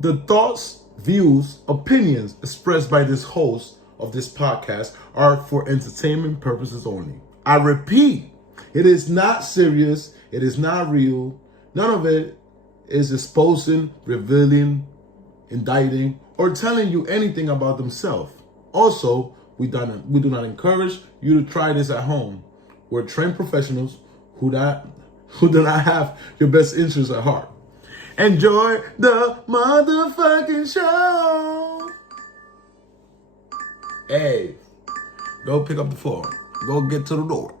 The thoughts, views, opinions expressed by this host of this podcast are for entertainment purposes only. I repeat, it is not serious. It is not real. None of it is exposing, revealing, indicting, or telling you anything about themselves. Also, we do not encourage you to try this at home. We're trained professionals who do not have your best interests at heart. Enjoy the motherfucking show. Hey, go pick up the phone. Go get to the door.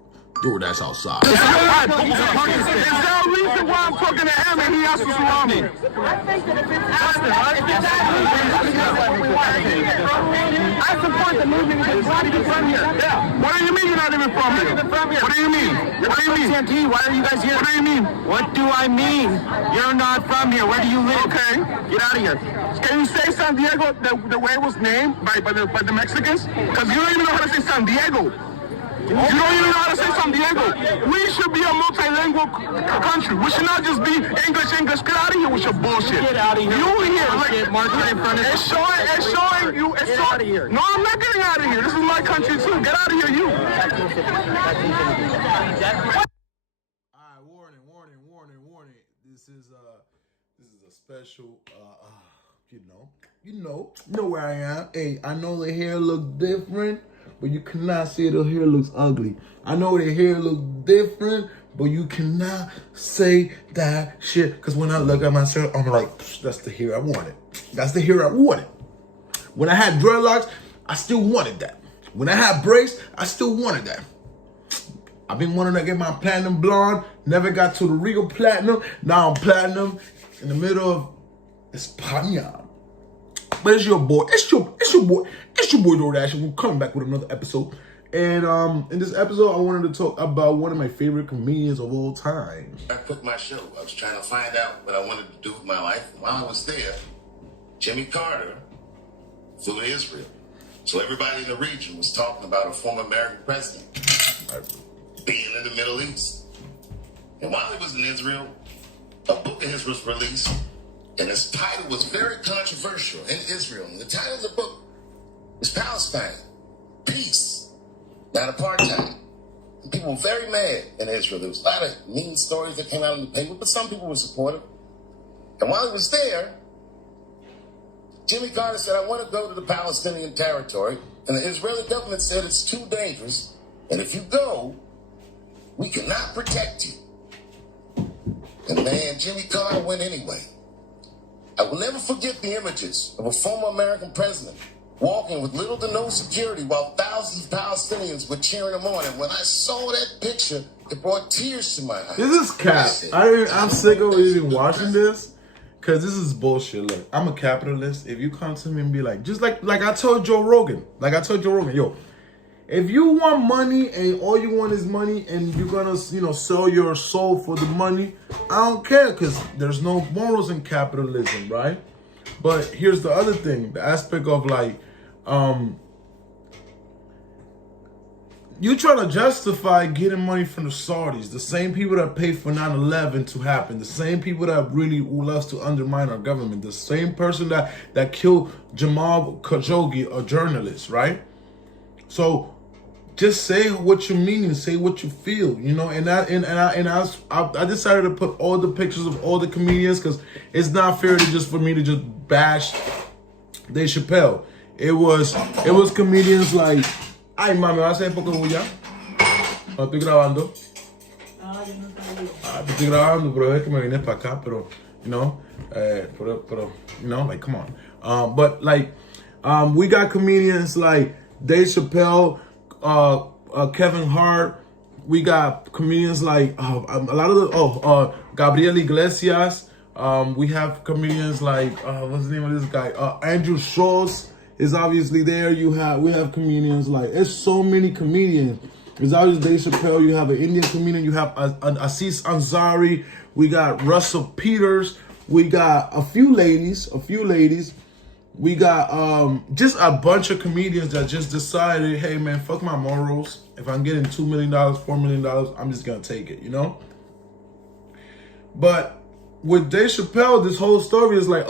That's outside. Is there a reason why I'm talking to him and he has to surround me? I think that if I support the movement. You're not even from here. Yeah. What do you mean you're not even from here? What do you mean? What do you mean? Why are you guys here? What do you mean? What do I mean? You're not from here. Where do you live? Okay. Get out of here. Can you say San Diego the way it was named by the Mexicans? Because you don't even know how to say San Diego. You don't even know how to say San Diego. We should be a multilingual country. We should not just be English. Get out of here with your bullshit. Get out of here. You here. It's showing you. Get out of here. No, I'm not getting out of here. This is my country too. Get out of here, you. Alright, warning. This is a special you know where I am. Hey, I know the hair looks different, but you cannot say the hair looks ugly. I know the hair looks different, but you cannot say that shit. Because when I look at myself, I'm like, that's the hair I wanted. That's the hair I wanted. When I had dreadlocks, I still wanted that. When I had braids, I still wanted that. I've been wanting to get my platinum blonde. Never got to the real platinum. Now I'm platinum in the middle of España. But it's your boy. It's your boy DoorDash. We're coming back with another episode. And in this episode, I wanted to talk about one of my favorite comedians of all time. I quit my show. I was trying to find out what I wanted to do with my life. While I was there, Jimmy Carter flew to Israel. So everybody in the region was talking about a former American president being in the Middle East. And while he was in Israel, a book of his was released. And his title was very controversial in Israel. And the title of the book is Palestine, Peace, Not Apartheid. And people were very mad in Israel. There was a lot of mean stories that came out in the paper, but some people were supportive. And while he was there, Jimmy Carter said, I want to go to the Palestinian territory. And the Israeli government said it's too dangerous. And if you go, we cannot protect you. And man, Jimmy Carter went anyway. I will never forget the images of a former American president walking with little to no security while thousands of Palestinians were cheering him on. And when I saw that picture, it brought tears to my eyes. This is cap. I'm sick of even watching this because this is bullshit. Look, I'm a capitalist. If you come to me and be like, just like I told Joe Rogan, yo, if you want money and all you want is money and you're gonna, sell your soul for the money, I don't care because there's no morals in capitalism, right? But here's the other thing, the aspect of you trying to justify getting money from the Saudis, the same people that paid for 9/11 to happen, the same people that really loves to undermine our government, the same person that killed Jamal Khashoggi, a journalist, right? So just say what you mean and say what you feel, And I decided to put all the pictures of all the comedians because it's not fair for me to just bash Dave Chappelle. It was comedians like, ay mami, ¿vas a hacer poco bulla? No estoy grabando. Estoy grabando, pero es que me vine para acá, pero like come on. But we got comedians like Dave Chappelle. Kevin Hart. We got comedians like Gabriel Iglesias. We have comedians like what's the name of this guy? Andrew Schultz is obviously there. We have comedians like, it's so many comedians. There's obviously Dave Chappelle. You have an Indian comedian. You have Aziz Ansari. We got Russell Peters. We got a few ladies. We got just a bunch of comedians that just decided, hey man, fuck my morals. If I'm getting $2 million, $4 million, I'm just gonna take it, But with Dave Chappelle, this whole story is like,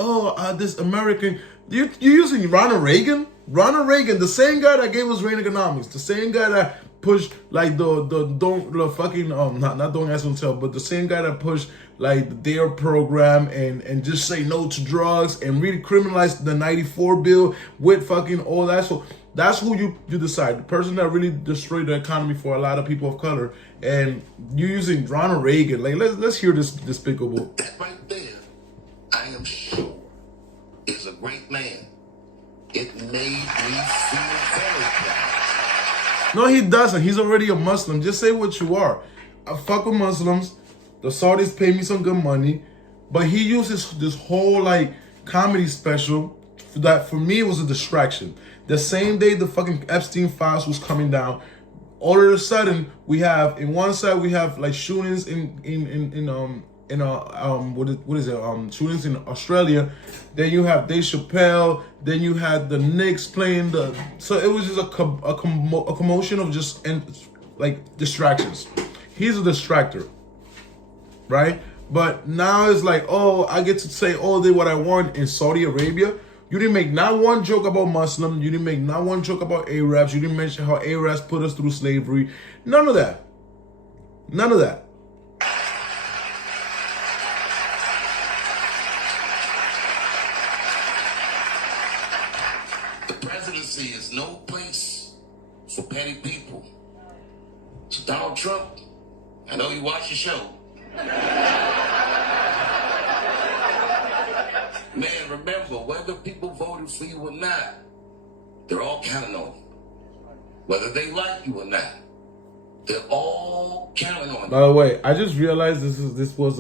this American. You're using Ronald Reagan? Ronald Reagan, the same guy that gave us Reaganomics, the same guy that pushed like not Don't Ask Don't Tell, but the same guy that pushed like the DARE program and just say no to drugs and really criminalize the 94 bill with fucking all that. So that's who you decide. The person that really destroyed the economy for a lot of people of color, and you using Ronald Reagan. Like let's hear this despicable. That right there, I am sure, is a great man. It made me feel very proud. No, he doesn't. He's already a Muslim. Just say what you are. I fuck with Muslims. The Saudis pay me some good money, but he uses this whole like comedy special that for me was a distraction. The same day the fucking Epstein files was coming down, all of a sudden we have in one side we have like shootings shootings in Australia. Then you have Dave Chappelle. Then you had the Knicks playing so it was just a commotion of just like distractions. He's a distractor, right? But now it's like, oh, I get to say all day what I want in Saudi Arabia. You didn't make not one joke about Muslim. You didn't make not one joke about Arabs. You didn't mention how Arabs put us through slavery. None of that. None of that. The presidency is no place for petty people. So Donald Trump, I know you watch your show. Man, remember, whether people voted for you or not, they're all counting on you. Whether they like you or not, they're all counting on you. By the way, I just realized this was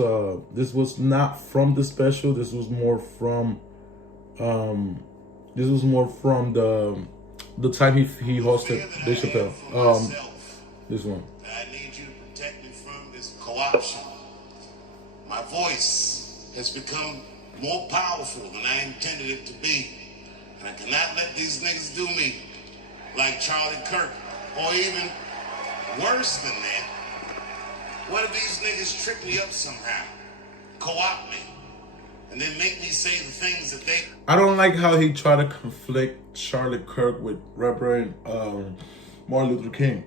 not from the special. This was more from the time he hosted Dave Chappelle. This one. I need you to protect me from this co-option. My voice has become more powerful than I intended it to be. And I cannot let these niggas do me like Charlie Kirk, or even worse than that. What if these niggas trick me up somehow, co-opt me, and then make me say the things that they... I don't like how he tried to conflict Charlie Kirk with Reverend Martin Luther King.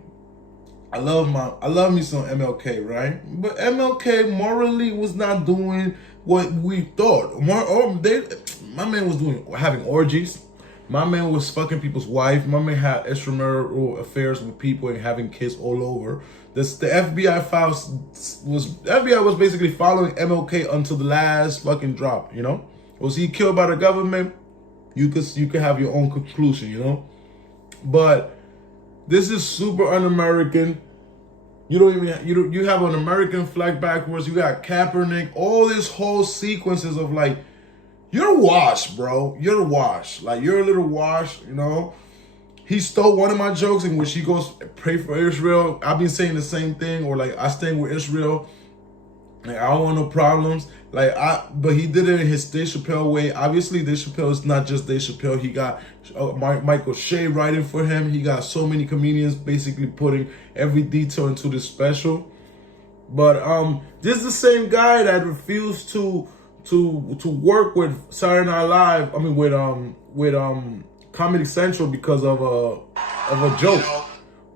I love me some MLK, right? But MLK morally was not doing what we thought. My man was having orgies. My man was fucking people's wife. My man had extramarital affairs with people and having kids all over. The FBI FBI was basically following MLK until the last fucking drop. You know, was he killed by the government? You could have your own conclusion. You know, but this is super un-American. You have an American flag backwards. You got Kaepernick. All this whole sequences of like, you're washed, bro. You're washed. Like, you're a little washed, you know. He stole one of my jokes in which he goes, pray for Israel. I've been saying the same thing, or like, I stand with Israel. Like, I don't want no problems. But he did it in his Dave Chappelle way. Obviously, Dave Chappelle is not just Dave Chappelle. He got Michael Shea writing for him. He got so many comedians basically putting every detail into this special. But this is the same guy that refused to work with Saturday Night Live. I mean, with Comedy Central because of a joke,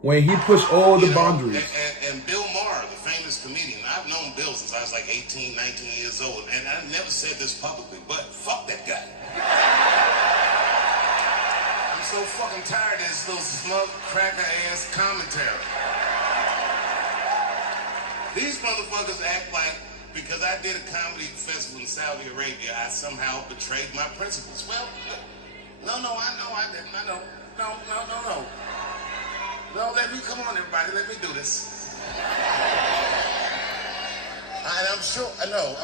when he pushed all the boundaries. And Bill Maher, the famous comedian, I've known Bill since I was like 18, 19 years old, and I never said this publicly, but fuck that guy. I'm so fucking tired of this little smug cracker ass commentary. These motherfuckers act like because I did a comedy festival in Saudi Arabia, I somehow betrayed my principles. Well, no, I know I didn't. I know. No. No, come on, everybody, let me do this. And I'm sure, I know,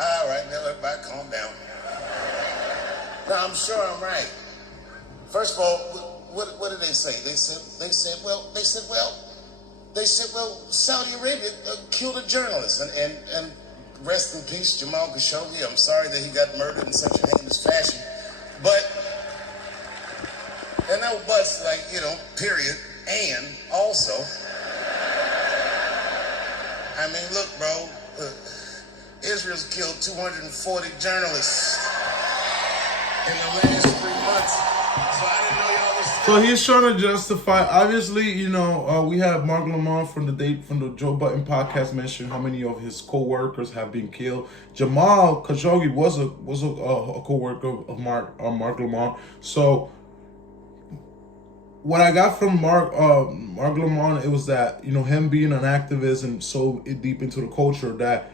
all right, now everybody calm down. No, I'm sure I'm right. First of all, what did they say? They said, Saudi Arabia killed a journalist, and rest in peace, Jamal Khashoggi. I'm sorry that he got murdered in such a heinous fashion, but and no buts, like, you know, period. And also, I mean, look, bro, Israel's killed 240 journalists in the last 3 months. So I didn't know y'all was... So he's trying to justify. Obviously, you know, we have Mark Lamont from the Joe Budden podcast mentioned how many of his co-workers have been killed. Jamal Khashoggi was a co-worker of Mark Lamont. So what I got from Mark Lamont, it was that, you know, him being an activist and so deep into the culture that,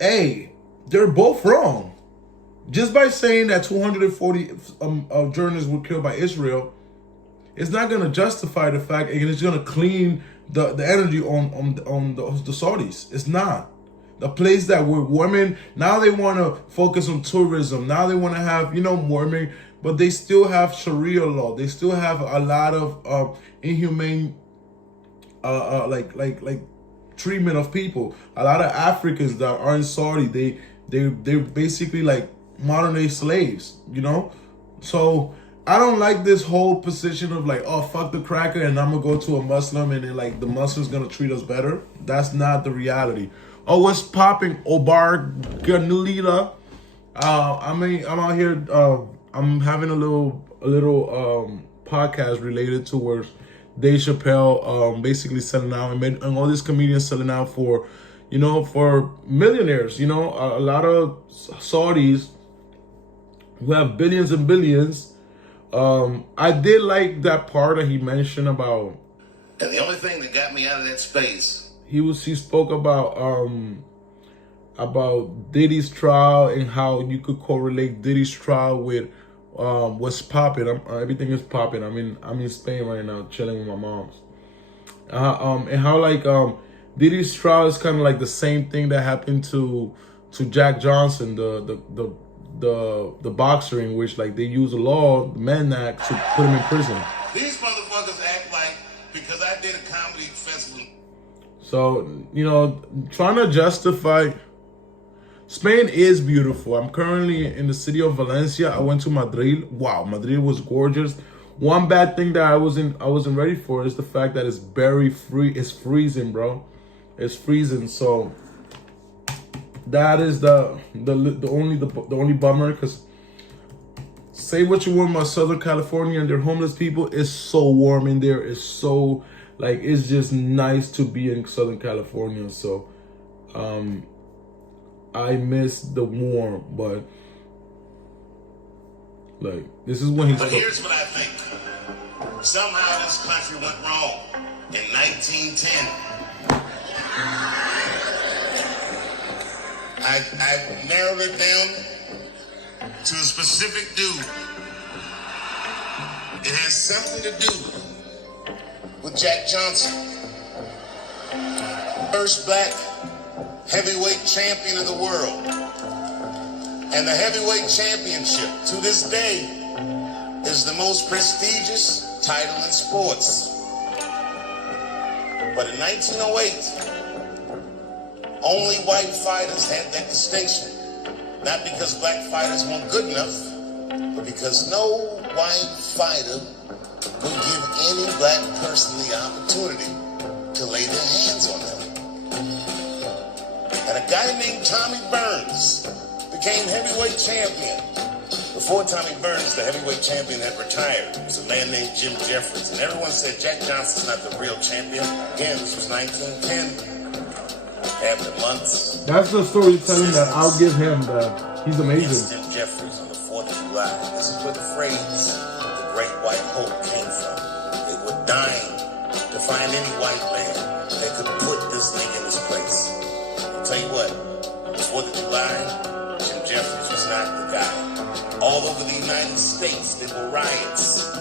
hey, they're both wrong. Just by saying that 240 journalists were killed by Israel, it's not going to justify the fact, and it's going to clean the energy on the Saudis. It's not. The place that were women, now they want to focus on tourism. Now they want to have, you know, women, but they still have Sharia law. They still have a lot of inhumane, like treatment of people. A lot of Africans that are in Saudi, they're basically like modern day slaves, you know? So I don't like this whole position of like, oh, fuck the cracker and I'm gonna go to a Muslim and then like the Muslim's gonna treat us better. That's not the reality. Oh, what's popping, Obar Ganulila? I'm out here, I'm having a little podcast related towards Dave Chappelle basically selling out and all these comedians selling out for, you know, for millionaires, you know, a lot of Saudis who have billions and billions. I did like that part that he mentioned about. And the only thing that got me out of that space. He spoke about Diddy's trial and how you could correlate Diddy's trial with what's popping. Everything is popping. I'm in Spain right now, chilling with my moms. And how like Diddy's trial is kind of like the same thing that happened to Jack Johnson, the boxer, in which like they use the law, the Mann Act, to put him in prison. These motherfuckers act like because I did a comedy festival. So, you know, trying to justify. Spain is beautiful. I'm currently in the city of Valencia. I went to Madrid. Wow, Madrid was gorgeous. One bad thing that I wasn't ready for is the fact that it's very free. It's freezing, bro. It's freezing. So that is the only bummer. Because say what you want about Southern California and their homeless people, it's so warm in there. It's so like it's just nice to be in Southern California. So I miss the warm, but like this is when he's. But here's what I think. Somehow this country went wrong in 1910. I narrowed it down to a specific dude. It has something to do with Jack Johnson, first black heavyweight champion of the world. And the heavyweight championship to this day is the most prestigious title in sports. But in 1908, only white fighters had that distinction. Not because black fighters weren't good enough, but because no white fighter would give any black person the opportunity to lay their hands on them. And a guy named Tommy Burns became heavyweight champion. Before Tommy Burns, the heavyweight champion, had retired. It was a man named Jim Jeffries. And everyone said Jack Johnson's not the real champion. Again, this was 1910. After months. That's the storytelling that I'll give him. He's amazing. Jim Jeffries on the 4th of July. This is where the phrase, the Great White Hope, came from. They were dying to find any white man that could put this thing in his place. I'll tell you what, on the 4th of July, Jim Jeffries was not the guy. All over the United States, there were riots,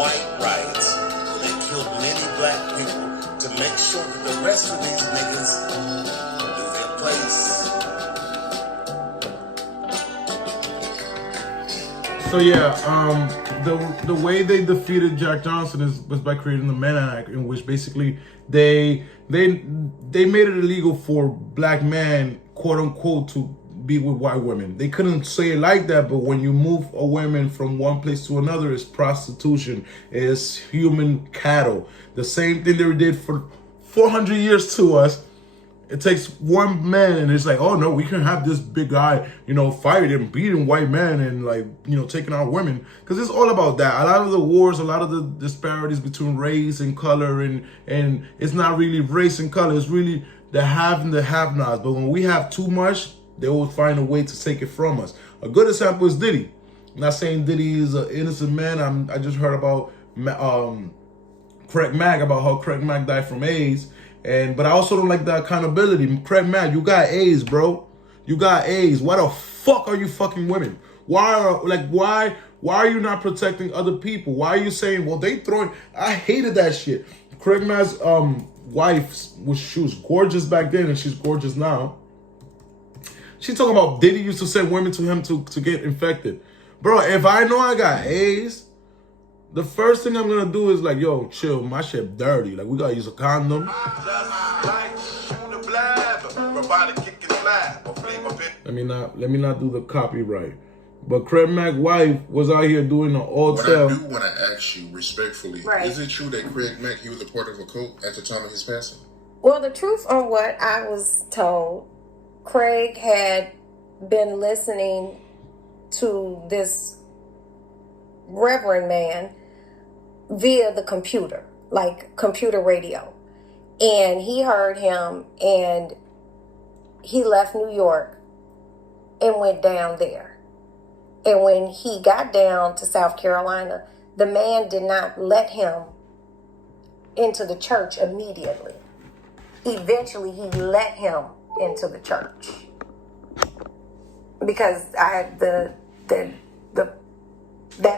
white riots, where they killed many black people to make sure that the rest of these niggas knew their place. So yeah, the way they defeated Jack Johnson was by creating the Mann Act, in which basically they made it illegal for black men, quote unquote, to be with white women. They couldn't say it like that, but when you move a woman from one place to another, it's prostitution, it's human cattle. The same thing they did for 400 years to us. It takes one man, and it's like, oh no, we can have this big guy, fighting and beating white men and taking out women. Because it's all about that. A lot of the wars, a lot of the disparities between race and color, and it's not really race and color. It's really the have and the have-nots. But when we have too much, they will find a way to take it from us. A good example is Diddy. I'm not saying Diddy is an innocent man. I just heard about Craig Mack, about how Craig Mack died from AIDS. But I also don't like the accountability. Craig Mack, you got AIDS, bro. You got AIDS. Why the fuck are you fucking women? Why are you not protecting other people? Why are you saying, well, they throwing? I hated that shit. Craig Mack's wife she was gorgeous back then, and she's gorgeous now. She talking about Diddy used to send women to him to get infected. Bro, if I know I got AIDS, the first thing I'm gonna do is like, yo, chill, my shit dirty. Like, we gotta use a condom. Let me not do the copyright. But Craig Mack's wife was out here doing the hotel. What I do want to ask you respectfully, is it true that Craig Mack, he was a part of a cult at the time of his passing? Well, the truth on what I was told, Craig had been listening to this reverend man via the computer, like computer radio. And he heard him, and he left New York and went down there. And when he got down to South Carolina, the man did not let him into the church immediately. Eventually, he let him into the church. Because that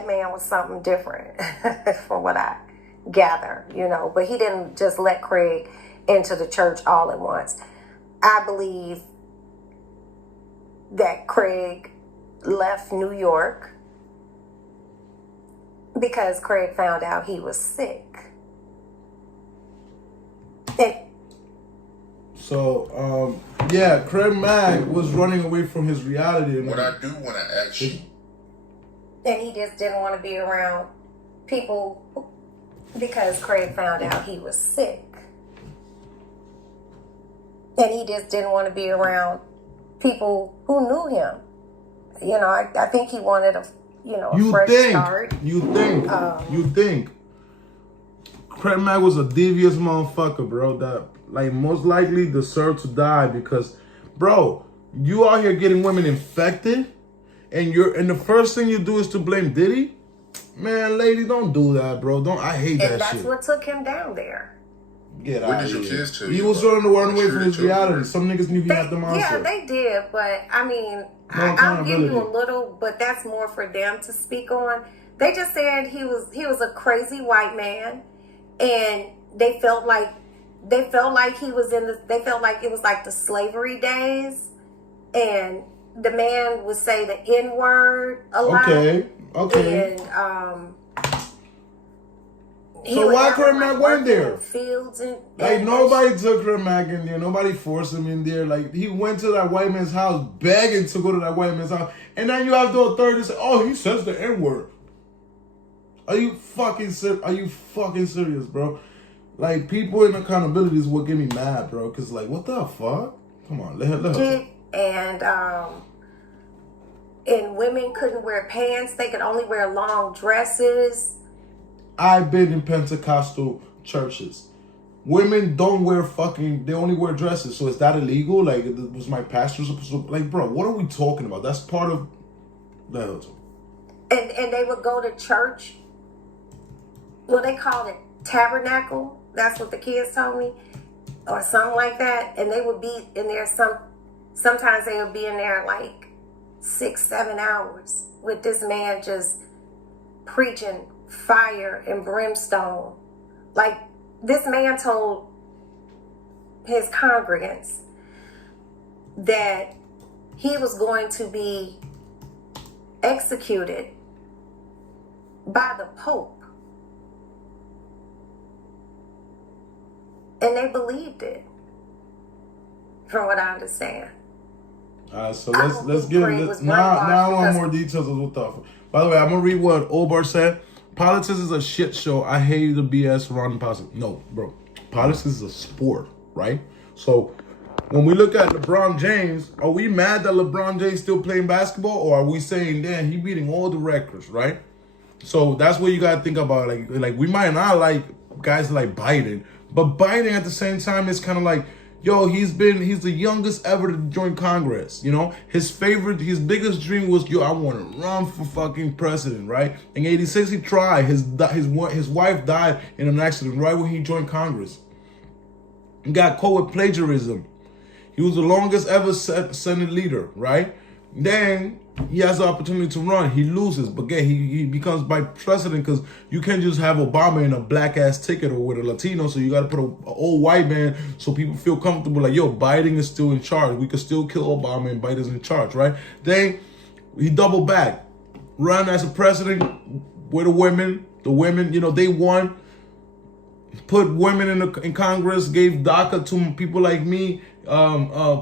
man was something different from what I gather, but he didn't just let Craig into the church all at once. I believe that Craig left New York because Craig found out he was sick. So, Craig Mack was running away from his reality. What I do want to ask you, and he just didn't want to be around people because Craig found out he was sick. And he just didn't want to be around people who knew him. I think he wanted a fresh start. You think Craig Mack was a devious motherfucker, bro, that most likely deserved to die because, bro, you out here getting women infected, and the first thing you do is to blame Diddy? Man, lady, don't do that, bro. I hate that shit. And that's what took him down there. Get what out did of your here. kids tell He you? was trying to run away from his reality. Some niggas knew he had the monster. Yeah, they did, but I mean, I'll give you a little, but that's more for them to speak on. They just said he was a crazy white man, and they felt like he was they felt like it was like the slavery days, and the man would say the N-word a lot. Okay. And so why Craig Mack went there? Fields and nobody took Craig Mack in there. Nobody forced him in there. Like, he went to that white man's house begging to go to that white man's house. And then you have the authority to say, oh, he says the N-word. Are you fucking serious, bro? Like, people in accountability is what get me mad, bro. Because, like, what the fuck? Come on, let her. And women couldn't wear pants. They could only wear long dresses. I've been in Pentecostal churches. Women don't wear they only wear dresses. So is that illegal? Like, was my pastor supposed to, like, bro, what are we talking about? That's part of the hell. And they would go to church. Well, they called it tabernacle. That's what the kids told me. Or something like that. And they would be in there sometimes they would be in there like 6-7 hours with this man just preaching fire and brimstone. Like, this man told his congregants that he was going to be executed by the Pope. And they believed it, from what I understand. So let's get it. Now I want more details of what the. By the way, I'm gonna read what Obar said. Politics is a shit show. I hate the BS surrounding politics. No, bro. Politics is a sport, right? So when we look at LeBron James, are we mad that LeBron James still playing basketball, or are we saying, damn, he beating all the records, right? So that's what you gotta think about. Like we might not like guys like Biden, but Biden at the same time is kind of like, yo, he's the youngest ever to join Congress. You know, his biggest dream was, yo, I want to run for fucking president, right? In '86 he tried. His wife died in an accident right when he joined Congress. He got caught with plagiarism. He was the longest ever Senate leader, right? Then he has the opportunity to run. He loses, but again, he becomes vice president because you can't just have Obama in a black ass ticket or with a Latino. So you got to put an old white man so people feel comfortable. Like, yo, Biden is still in charge. We could still kill Obama and Biden's in charge, right? Then he doubled back, run as a president with the women. The women, you know, they won. Put women in Congress, gave DACA to people like me.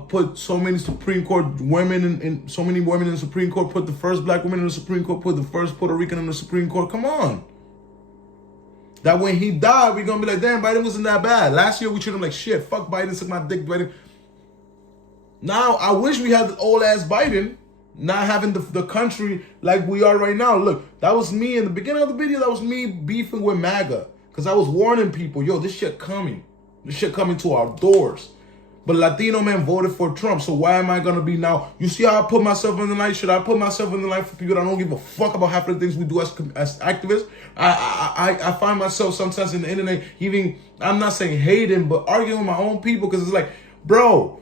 Put so many Supreme Court women in so many women in the Supreme Court. Put the first black woman in the Supreme Court. Put the first Puerto Rican in the Supreme Court. Come on. That when he died, we're gonna be like, damn, Biden wasn't that bad. Last year we treated him like shit. Fuck Biden, suck my dick, Biden. Now I wish we had the old ass Biden, not having the country like we are right now. Look, that was me in the beginning of the video. That was me beefing with MAGA. Because I was warning people, yo, this shit coming. This shit coming to our doors. But Latino men voted for Trump, so why am I going to be now? You see how I put myself in the light? Should I put myself in the light for people that don't give a fuck about half of the things we do as activists? I find myself sometimes in the internet, even, I'm not saying hating, but arguing with my own people, because it's like, bro,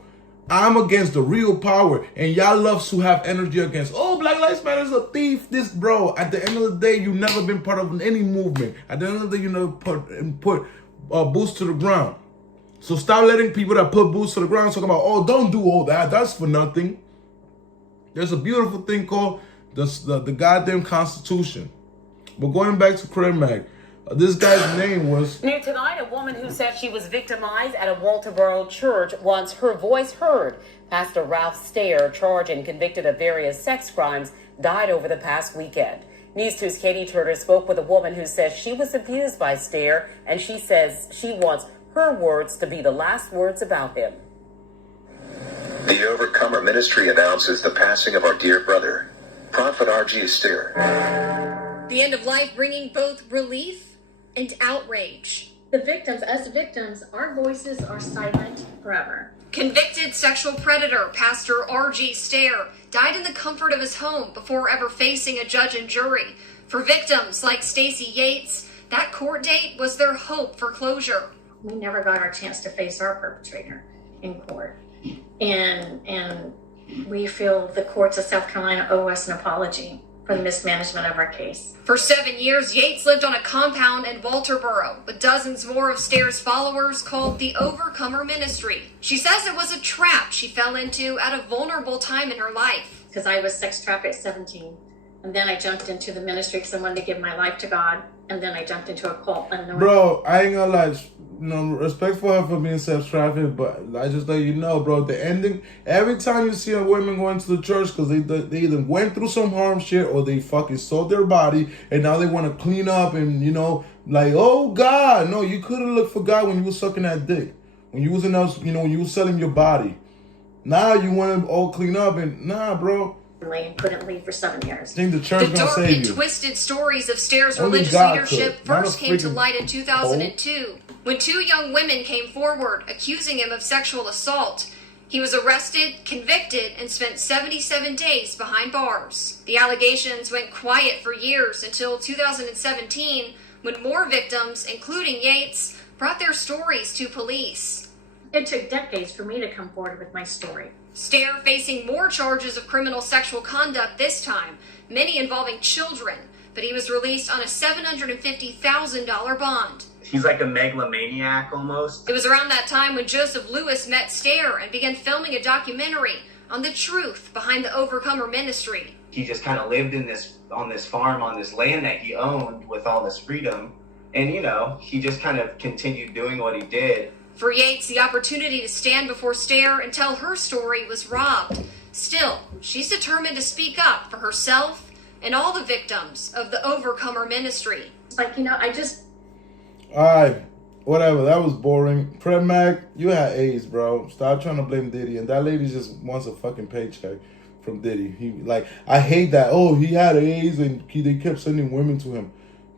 I'm against the real power, and y'all love to have energy against, oh, Black Lives Matter is a thief, this, bro. At the end of the day, you never been part of any movement. At the end of the day, you never put boots to the ground. So stop letting people that put boots to the ground talk about, oh, don't do all that. That's for nothing. There's a beautiful thing called the goddamn Constitution. But going back to Craig Mack, this guy's name was... New tonight, a woman who said she was victimized at a Walterboro church wants her voice heard. Pastor Ralph Stair, charged and convicted of various sex crimes, died over the past weekend. News 2's Katie Turner spoke with a woman who says she was abused by Stair, and she says she wants her words to be the last words about him. The Overcomer Ministry announces the passing of our dear brother, Prophet R.G. Stair. The end of life bringing both relief and outrage. The victims, as victims, our voices are silent forever. Convicted sexual predator Pastor R.G. Stair died in the comfort of his home before ever facing a judge and jury. For victims like Stacey Yates, that court date was their hope for closure. We never got our chance to face our perpetrator in court. And we feel the courts of South Carolina owe us an apology for the mismanagement of our case. For 7 years, Yates lived on a compound in Walterboro with dozens more of Stair's followers called the Overcomer Ministry. She says it was a trap she fell into at a vulnerable time in her life. Because I was sex trafficked at 17. And then I jumped into the ministry because I wanted to give my life to God. And then I jumped into a cult. Bro, I ain't gonna lie. No respect for her for being sex-trafficked, but I just let you know, bro, the ending, every time you see a woman going to the church because they either went through some harm shit or they fucking sold their body and now they want to clean up and, you know, like, oh, God. No, you could have looked for God when you was sucking that dick. When you was in those, you know, when you was selling your body. Now you want to all clean up and, nah, bro. Couldn't leave for 7 years. I think the church the dark and twisted stories of Stair's religious leadership first came to light in 2002 when two young women came forward accusing him of sexual assault. He was arrested, convicted, and spent 77 days behind bars. The allegations went quiet for years until 2017 when more victims, including Yates, brought their stories to police. It took decades for me to come forward with my story. Stair facing more charges of criminal sexual conduct this time, many involving children, but he was released on a $750,000 bond. He's like a megalomaniac almost. It was around that time when Joseph Lewis met Stair and began filming a documentary on the truth behind the Overcomer Ministry. He just kind of lived on this farm, on this land that he owned with all this freedom. And, you know, he just kind of continued doing what he did. For Yates, the opportunity to stand before Stair and tell her story was robbed. Still, she's determined to speak up for herself and all the victims of the Overcomer Ministry. It's like, you know, Alright, Whatever, that was boring. Fred Mac, you had AIDS, bro. Stop trying to blame Diddy. And that lady just wants a fucking paycheck from Diddy. I hate that. Oh, he had AIDS and they kept sending women to him.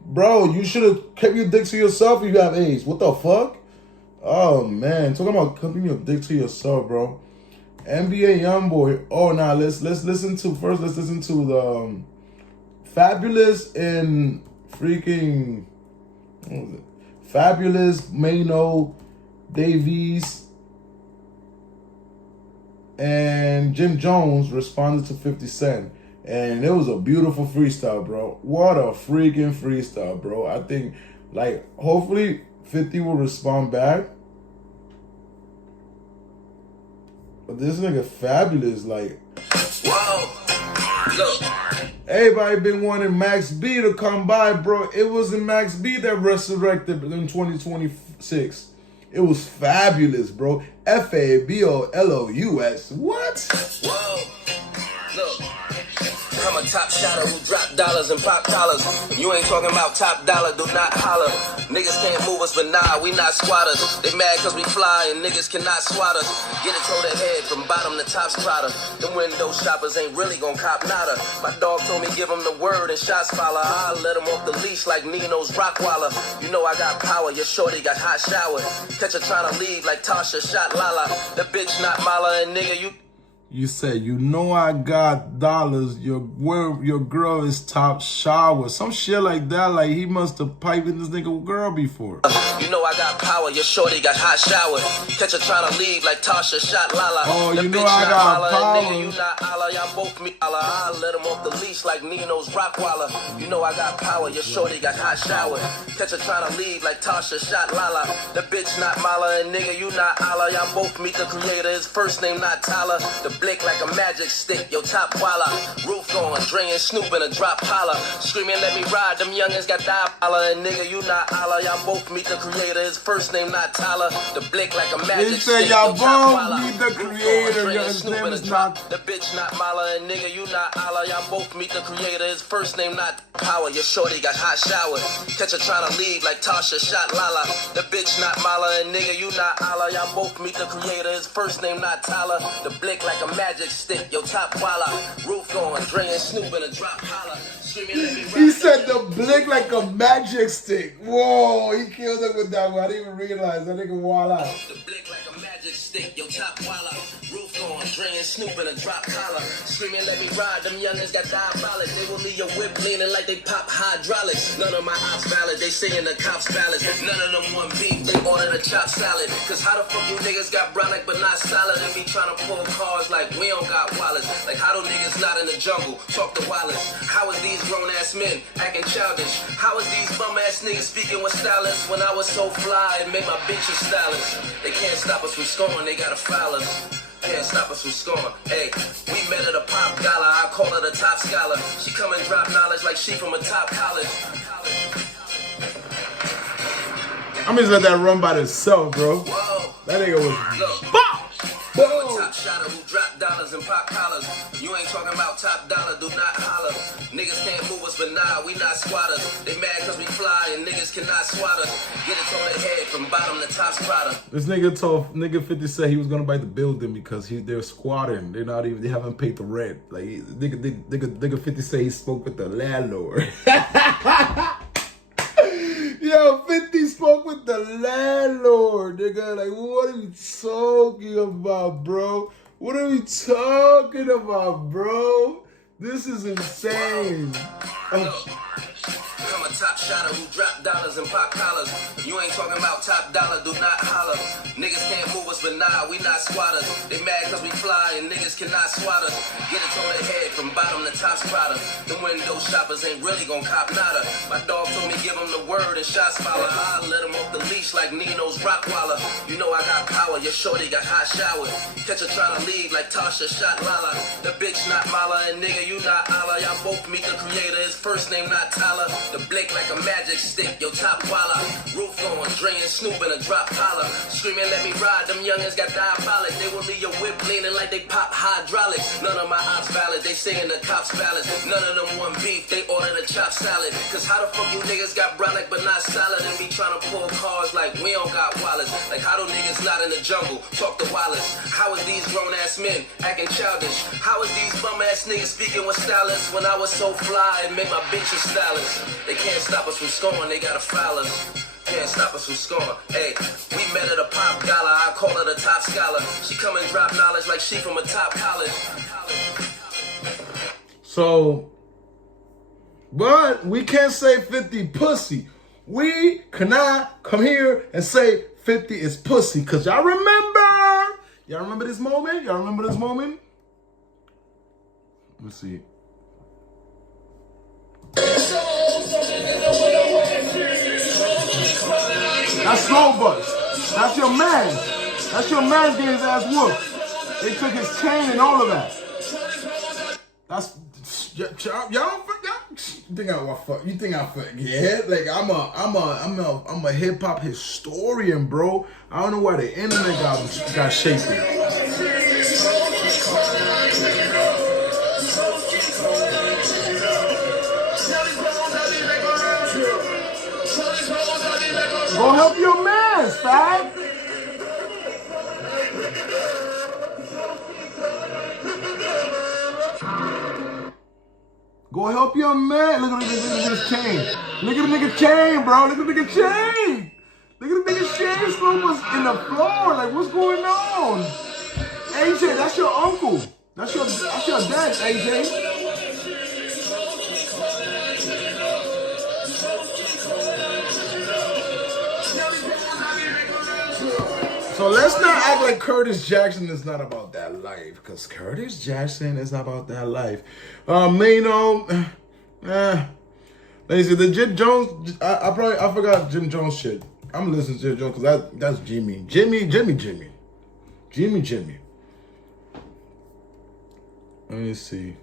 Bro, you should have kept your dick to yourself if you have AIDS. What the fuck? Oh, man. Talking about keeping your dick to yourself, bro. NBA Youngboy. Oh, nah, let's listen to the Fabulous and freaking... What was it? Fabulous, Mano, Davies, and Jim Jones responded to 50 Cent. And it was a beautiful freestyle, bro. What a freaking freestyle, bro. I think, hopefully 50 will respond back. But this nigga Fabulous, Whoa. Look. Everybody been wanting Max B to come by, bro. It wasn't Max B that resurrected in 2026. It was Fabulous, bro. Fabulous. What? Whoa. Look. I'm a top shotter who drop dollars and pop collars. If you ain't talking about top dollar, do not holler. Niggas can't move us, but nah, we not squatters. They mad cause we fly and niggas cannot swat us. Get it to the head from bottom to top strotter. Them window shoppers ain't really gon' cop nada. My dog told me give him the word and shots follow. I'll let him off the leash like Nino's Rockwaller. You know I got power, your shorty got hot shower. Catch her tryna leave like Tasha shot Lala. The bitch not Mala and nigga you... You said, you know I got dollars, your girl is top shower. Some shit like that, like he must have piped in this nigga girl before. You know I got power, your shorty got hot shower. Catch her trying to leave like Tasha shot Lala. Oh, the you know bitch I not got Mala, power. Nigga, you not Allah, y'all both me Allah. I'll let him off the leash like Nino's Rockwaller. You know I got power, your shorty got hot shower. Catch her trying to leave like Tasha shot Lala. The bitch not Mala, and nigga, you not Allah. Y'all both meet the creator, his first name not Tyler. The blick like a magic stick, yo top walla. Roof going, Dre and Snoop in a drop holla. Screaming, let me ride, them youngins got diabolical. And nigga, you not Allah, y'all both meet the creator, his first name not Tyler. The blick like a magic stick, stick, y'all yo top both walla. meet the creator, his name is not... The bitch not Mala, and nigga, you not Allah, y'all both meet the creator, his first name not Power. Your shorty got hot shower. Catch her trying to leave like Tasha shot Lala. The bitch not Mala, and nigga, you not Allah, y'all both meet the creator, his first name not Tyler. The blick like a magic stick, yo top walla. Roof going, Dre and Snoop in a drop holla. Screaming, let me ride. He said the blick like a magic stick. Whoa, he killed it with that one. I didn't even realize that nigga wall out. The blick like a magic stick, yo top walla. Roof going, Dre and Snoop in a drop collar. Screaming, let me ride, them youngins got diabolic. They will leave your whip leaning like they pop hydraulics. None of my ops valid, they saying the cops valid. None of them want beef, they ordered a chopped salad. Cause how the fuck you niggas got brolic but not solid? And me trying to pull cars like we don't got wallets. Like how do niggas not in the jungle talk to wallets? How is these grown ass men acting childish? How is these bum ass niggas speaking with stylists? When I was so fly and made my bitches stylists. They can't stop us from scoring, they gotta foul us. Can't stop us from scoring. Hey, we met at a pop gala, I call her the top scholar. She come and drop knowledge like she from a top college. I'm just let that run by itself, bro. Whoa. That nigga was... Look. Boom! I'm a top shotter who drop dollars and pop collars. You ain't talking about top dollar, do not holler. Niggas can't move us, but nah, we not squatters. They mad cause we fly and niggas cannot swat us. Get it on their head from bottom to top squatter. This nigga 50 said he was gonna buy the building because they're squatting. They haven't paid the rent. Like nigga 50 said he spoke with the landlord. Yo, 50 spoke with the landlord, nigga. Like, what are we talking about, bro? What are we talking about, bro? This is insane. I'm a top shotter who drop dollars and pop collars. You ain't talking about top dollar, do not holler. Niggas can't move us, but nah, we not squatters. They mad cause we fly and niggas cannot swat us. Get it on their head from bottom to top sprotter. Them window shoppers ain't really gon' cop nada. My dog told me give him the word and shots follow. I'll let him off the leash like Nino's Rockwaller. You know I got power, your shorty got hot shower. Catch her trying to leave like Tasha shot Lala. The bitch not Mala, and nigga, you not Allah. Y'all both meet the creator, his first name not Tyler. The blick like a magic stick, yo top walla. Roof going, Dre and Snoop in a drop collar. Screaming, let me ride, them youngins got diabolic. They will leave your whip leaning like they pop hydraulics. None of my ops valid, they saying the cops valid. None of them want beef, they ordered a chop salad. Cause how the fuck you niggas got brolic but not salad and be trying to pull cars like we don't got wallets? Like how do niggas not in the jungle talk to Wallace? How is these grown ass men acting childish? How is these bum ass niggas speaking with stylists when I was so fly and made my bitches stylists? They can't stop us from scoring, they gotta foul us. Can't stop us from scoring. Hey, we met at a pop gala. I call her the top scholar. She come and drop knowledge like she from a top college. So, but we can't say 50 pussy. We cannot come here and say 50 is pussy. Cause y'all remember this moment? Y'all remember this moment? Let me see. That's Slow Bus. That's your man. That's your man getting his ass whooped. They took his chain and all of that. That's y'all don't forget. You think I forget? Like I'm a hip hop historian, bro. I don't know why the internet got shaken. Go help your man, fag. Go help your man. Look at this chain. Look at the nigga chain, bro. Look at the nigga chain. Look at the nigga chain almost in the floor. Like, what's going on? AJ, that's your uncle. That's your dad, AJ. So let's not act like Curtis Jackson is not about that life, because Curtis Jackson is not about that life. Let me see, the Jim Jones, I forgot Jim Jones shit. I'm listening to Jim Jones because that's Jimmy. Let me see.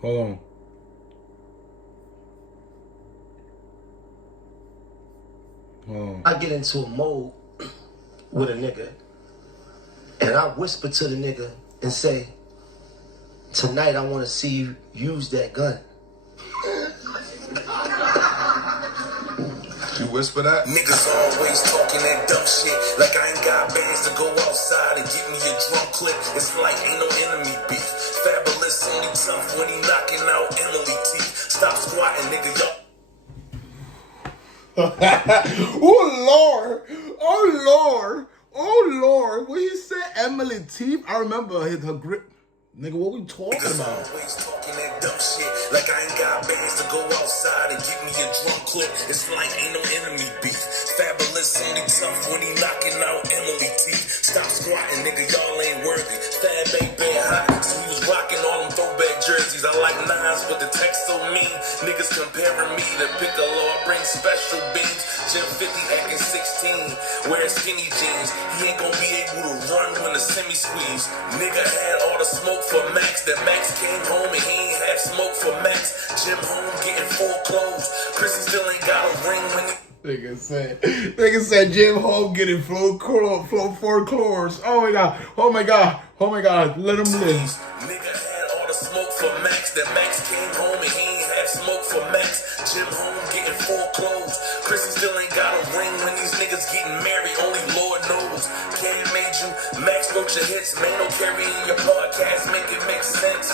Hold on. I get into a mode with a nigga and I whisper to the nigga and say, tonight I want to see you use that gun. You whisper that? Niggas always talking that dumb shit like I ain't got bands to go outside and get me a drum clip. It's like ain't no enemy beef. Fabulous only tough when he knocking out Emily teeth. Stop squatting, nigga, yo. Oh Lord. When he said Emily teeth, I remember her grip. Nigga, what we talking about? Always talking that dumb shit like I ain't got bands to go outside and get me a drum clip. It's like ain't no enemy beef. Fabulous only tough when he knocking out Emily teeth. Stop squatting, nigga, y'all ain't worthy. Fat baby hot, so we was rocking all them throwback jerseys. I like nines, but the text so mean. Niggas comparing me to Piccolo, I bring special beans. Jim 50 acting 16, wearing skinny jeans. He ain't gonna be able to run when the semi squeeze. Nigga had all the smoke for Max, that Max came home and he ain't have smoke for Max. Jim home getting full clothes. Chrissy still ain't got a ring when he... Nigga said Jim Home getting four chlors. Oh my god. Let him live. Nigga had all the smoke for Max, that Max came home and he ain't have smoke for Max. Jim home getting full clothes. Chrissy still ain't got a ring when these niggas getting married. Only Lord knows. Cam made you max vote your hits. Man, no carrying your podcast, make it make sense.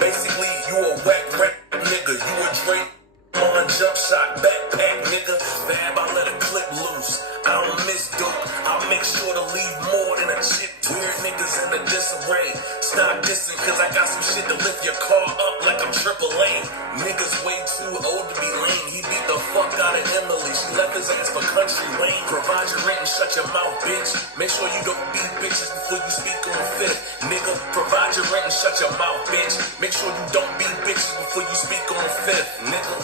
Basically, you a whack rap nigga. You a Drake on jump shot backpack nigga. Bab, I let a clip loose. I don't miss dope. I'll make sure to leave more than a chip. Weird niggas in the disarray. Stop dissing, cause I got some shit to lift your car up like I'm AAA. Niggas way too old to be lame. He beat the fuck out of Emily. She left his ass for country lane. Provide your rent and shut your mouth, bitch. Make sure you don't beat bitches before you speak on the fifth. Nigga, provide your rent and shut your mouth, bitch. Make sure you don't beat bitches before you speak on the fifth, nigga.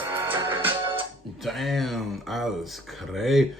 Damn, I was crazy.